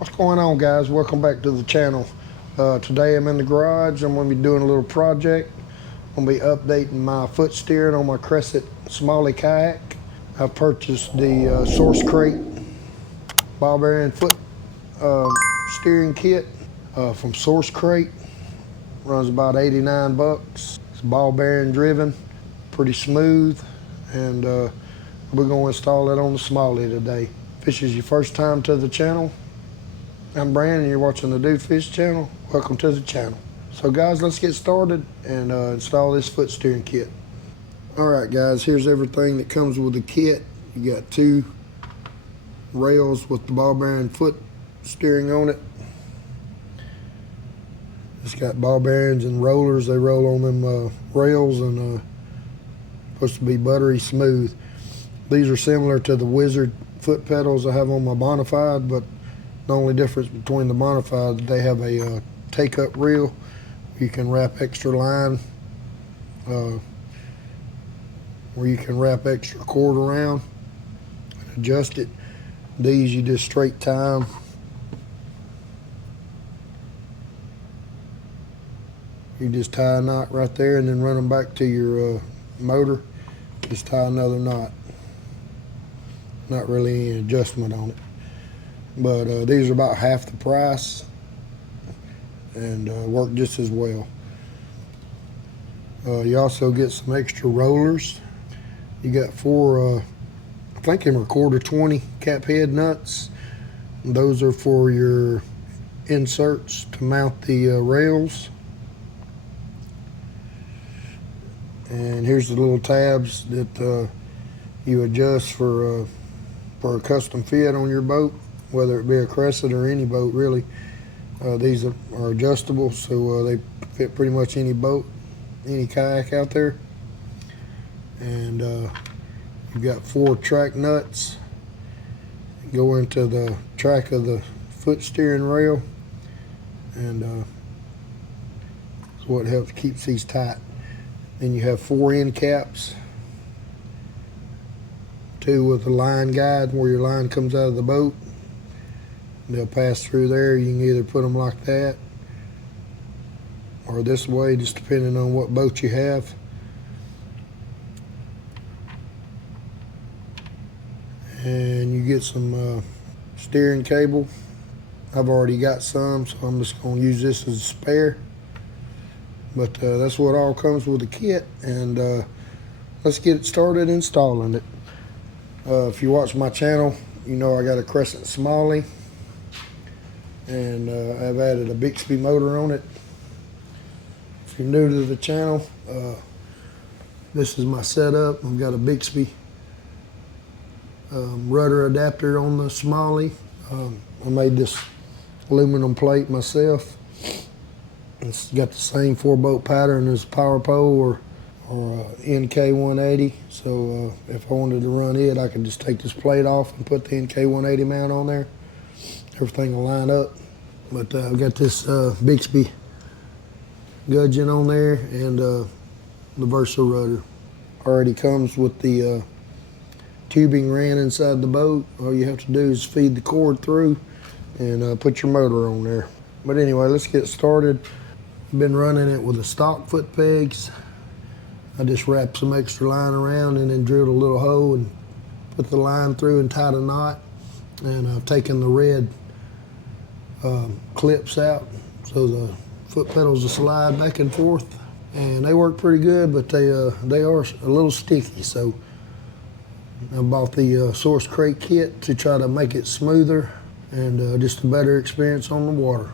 What's going on, guys? Welcome back to the channel. Today I'm in the garage. I'm going to be doing a little project. I'm going to be updating my foot steering on my Crescent Smallie kayak. I purchased the SourceKrate ball bearing foot steering kit from SourceKrate. Runs about 89 bucks. It's ball bearing driven, pretty smooth, and we're going to install it on the Smallie today. If this is your first time to the channel, I'm Brandon, and you're watching the Dude Fish channel. Welcome to the channel. So guys, let's get started and install this foot steering kit. Alright guys, here's everything that comes with the kit. You got two rails with the ball bearing foot steering on it. It's got ball bearings and rollers. They roll on them rails and supposed to be buttery smooth. These are similar to the Wizard foot pedals I have on my Bonafide, but the only difference between the Bonafide, they have a take-up reel. You can wrap extra line, where you can wrap extra cord around and adjust it. These you just straight tie them. You just tie a knot right there and then run them back to your motor. Just tie another knot. Not really any adjustment on it. But these are about half the price and work just as well. You also get some extra rollers. You got four, I think them are 1/4 cap head nuts. And those are for your inserts to mount the rails. And here's the little tabs that you adjust for a custom fit on your boat, whether it be a Crescent or any boat really. These are adjustable, so they fit pretty much any boat, any kayak out there. And you've got 4 track nuts go into the track of the foot steering rail, and it's what helps keeps these tight. Then you have 4 end caps, 2 with a line guide where your line comes out of the boat. They'll pass through there. You can either put them like that or this way, just depending on what boat you have. And you get some steering cable. I've already got some, so I'm just going to use this as a spare. But that's what all comes with the kit, and let's get it started installing it. If you watch my channel, you know I got a Crescent Smallie, and I've added a Bixby motor on it. If you're new to the channel, this is my setup. I've got a Bixby rudder adapter on the Smallie. I made this aluminum plate myself. It's got the same 4-bolt pattern as Power Pole or NK180. So if I wanted to run it, I could just take this plate off and put the NK180 mount on there. Everything will line up. But I've got this Bixby gudgeon on there and the Versa rudder. Already comes with the tubing ran inside the boat. All you have to do is feed the cord through and put your motor on there. But anyway, let's get started. I've been running it with the stock foot pegs. I just wrapped some extra line around and then drilled a little hole and put the line through and tied a knot. And I've taken the red clips out so the foot pedals will slide back and forth. And they work pretty good, but they are a little sticky. So I bought the SourceKrate kit to try to make it smoother and just a better experience on the water.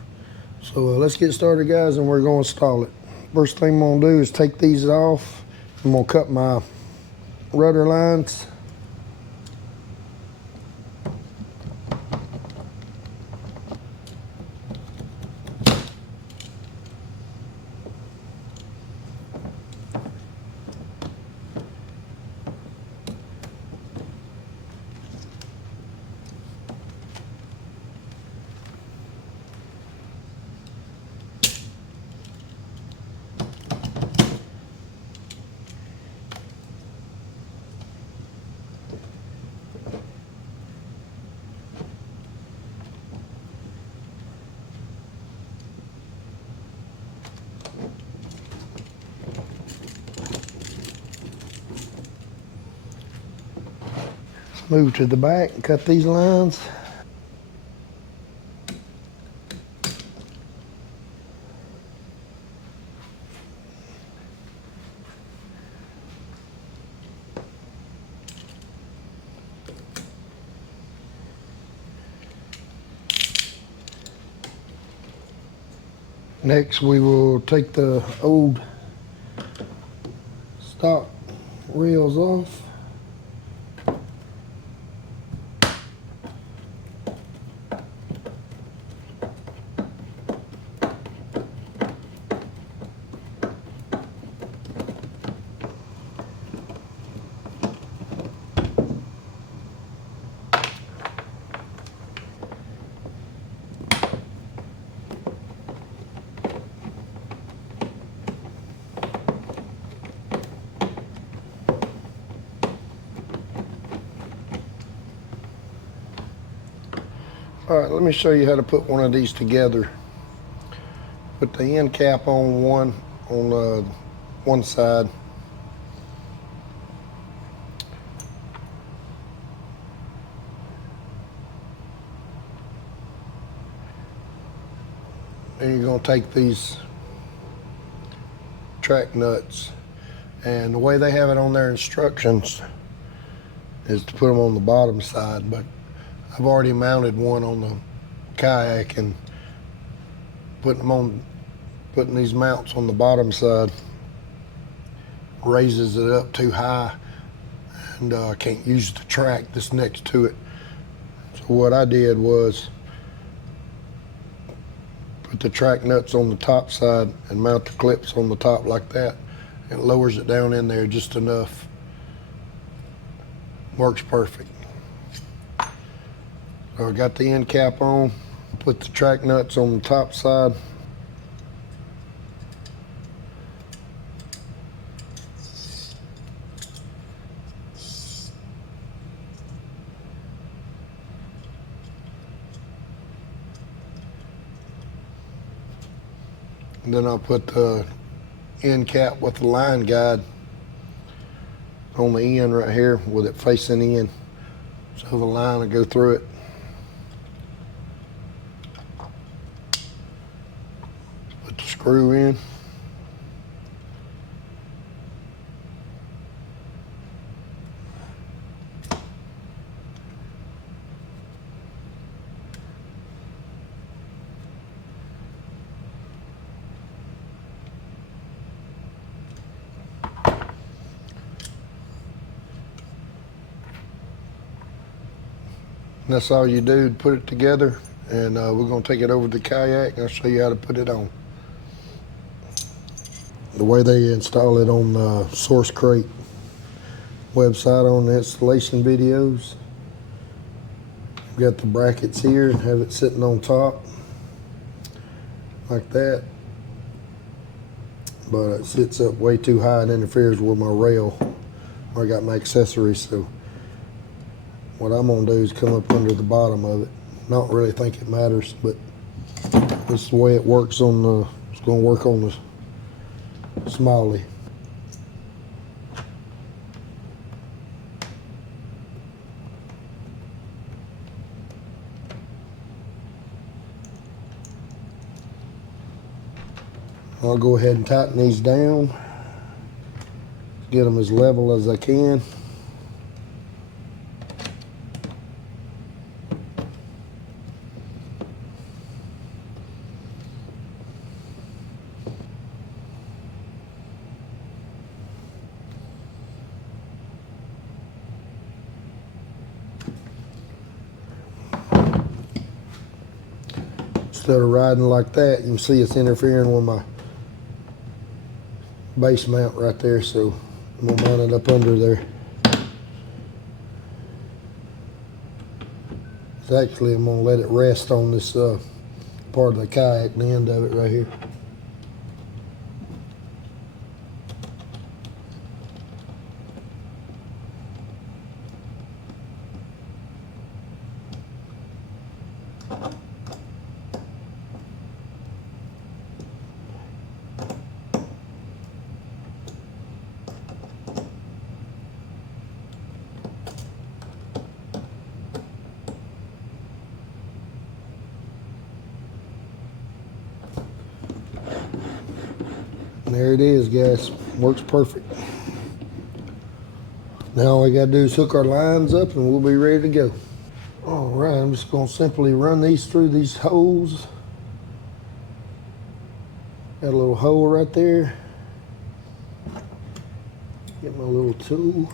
So let's get started, guys, and we're going to install it. First thing I'm going to do is take these off. I'm going to cut my rudder lines. Move to the back and cut these lines. Next, we will take the old stock rails off. All right, let me show you how to put one of these together. Put the end cap on one side. Then you're going to take these track nuts, and the way they have it on their instructions is to put them on the bottom side, but I've already mounted one on the Kayak, and putting these mounts on the bottom side raises it up too high, and I can't use the track that's next to it. So what I did was put the track nuts on the top side and mount the clips on the top like that. It lowers it down in there just enough. Works perfect. So I got the end cap on, put the track nuts on the top side. And then I'll put the end cap with the line guide on the end right here with it facing in, so the line will go through it. Put the screw in. And that's all you do to put it together, and we're going to take it over to the Kayak and I'll show you how to put it on. The way they install it on the SourceKrate website on the installation videos. We've got the brackets here and have it sitting on top like that, but it sits up way too high and interferes with my rail where I got my accessories. So what I'm gonna do is come up under the bottom of it. Don't really think it matters, but this is the way it works on the, it's gonna work on the Smallie. I'll go ahead and tighten these down, get them as level as I can. Instead of riding like that, you can see it's interfering with my base mount right there, so I'm gonna mount it up under there. Actually, I'm gonna let it rest on this part of the Kayak, the end of it right here. And there it is, guys. Works perfect. Now all we gotta do is hook our lines up and we'll be ready to go. All right, I'm just gonna simply run these through these holes. Got a little hole right there. Get my little tool.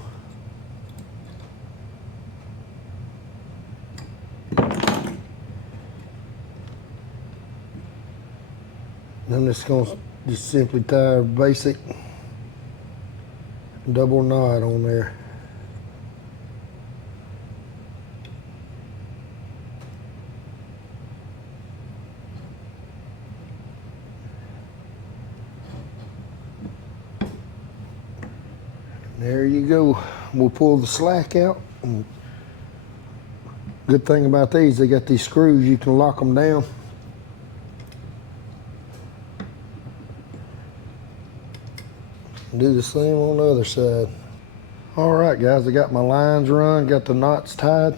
And I'm just gonna simply tie a basic double knot on there. There you go. We'll pull the slack out. Good thing about these, they got these screws, you can lock them down. Do the same on the other side. All right, guys, I got my lines run, got the knots tied.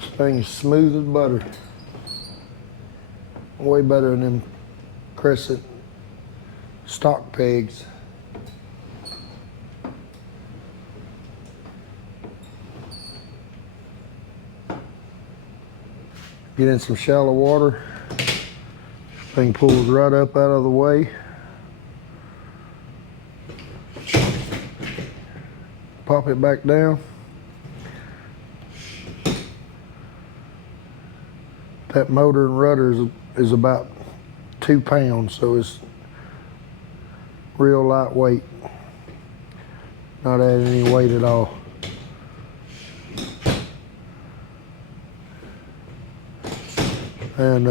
This thing is smooth as butter. Way better than them Crescent stock pegs. Get in some shallow water. Thing pulls right up out of the way. Pop it back down. That motor and rudder is about 2 pounds, so it's real lightweight. Not adding any weight at all. And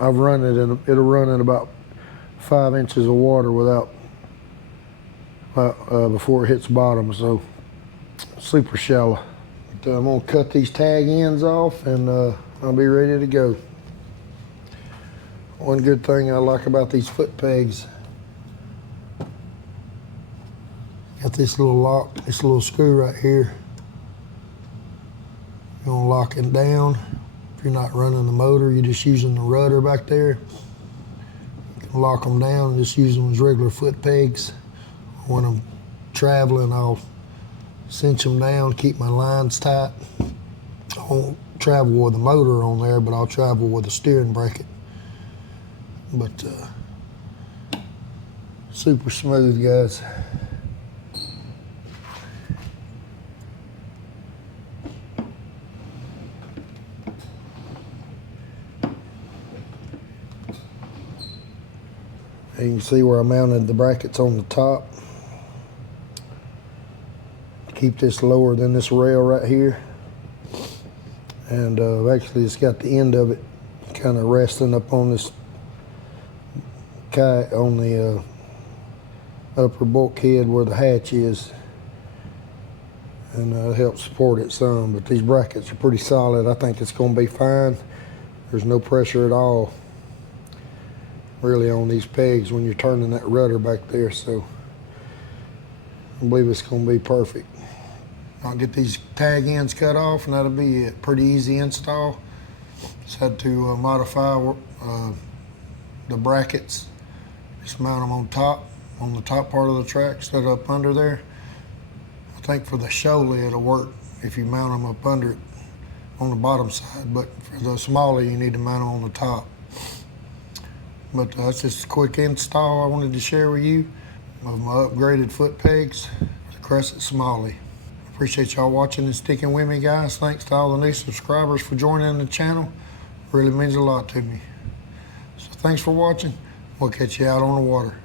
I've run it, and it'll run in about 5 inches of water without before it hits bottom, so super shallow. But, I'm gonna cut these tag ends off, and I'll be ready to go. One good thing I like about these foot pegs, got this little lock, this little screw right here. You're gonna lock it down. If you're not running the motor, you're just using the rudder back there. You can lock them down and just use them as regular foot pegs. When I'm traveling, I'll cinch them down, keep my lines tight. I won't travel with the motor on there, but I'll travel with the steering bracket. But super smooth, guys. And you can see where I mounted the brackets on the top. Keep this lower than this rail right here. And actually it's got the end of it kind of resting up on this kayak, on the upper bulkhead where the hatch is. And it helps support it some, but these brackets are pretty solid. I think it's gonna be fine. There's no pressure at all really on these pegs when you're turning that rudder back there, so I believe it's gonna be perfect. I'll get these tag ends cut off and that'll be it. Pretty easy install. Just had to modify the brackets. Just mount them on the top part of the track instead of up under there. I think for the Sholey it'll work if you mount them up under it on the bottom side, but for the Smallie you need to mount them on the top. But that's just a quick install I wanted to share with you of my upgraded foot pegs, the Crescent Smallie. Appreciate y'all watching and sticking with me, guys. Thanks to all the new subscribers for joining the channel. Really means a lot to me. So thanks for watching. We'll catch you out on the water.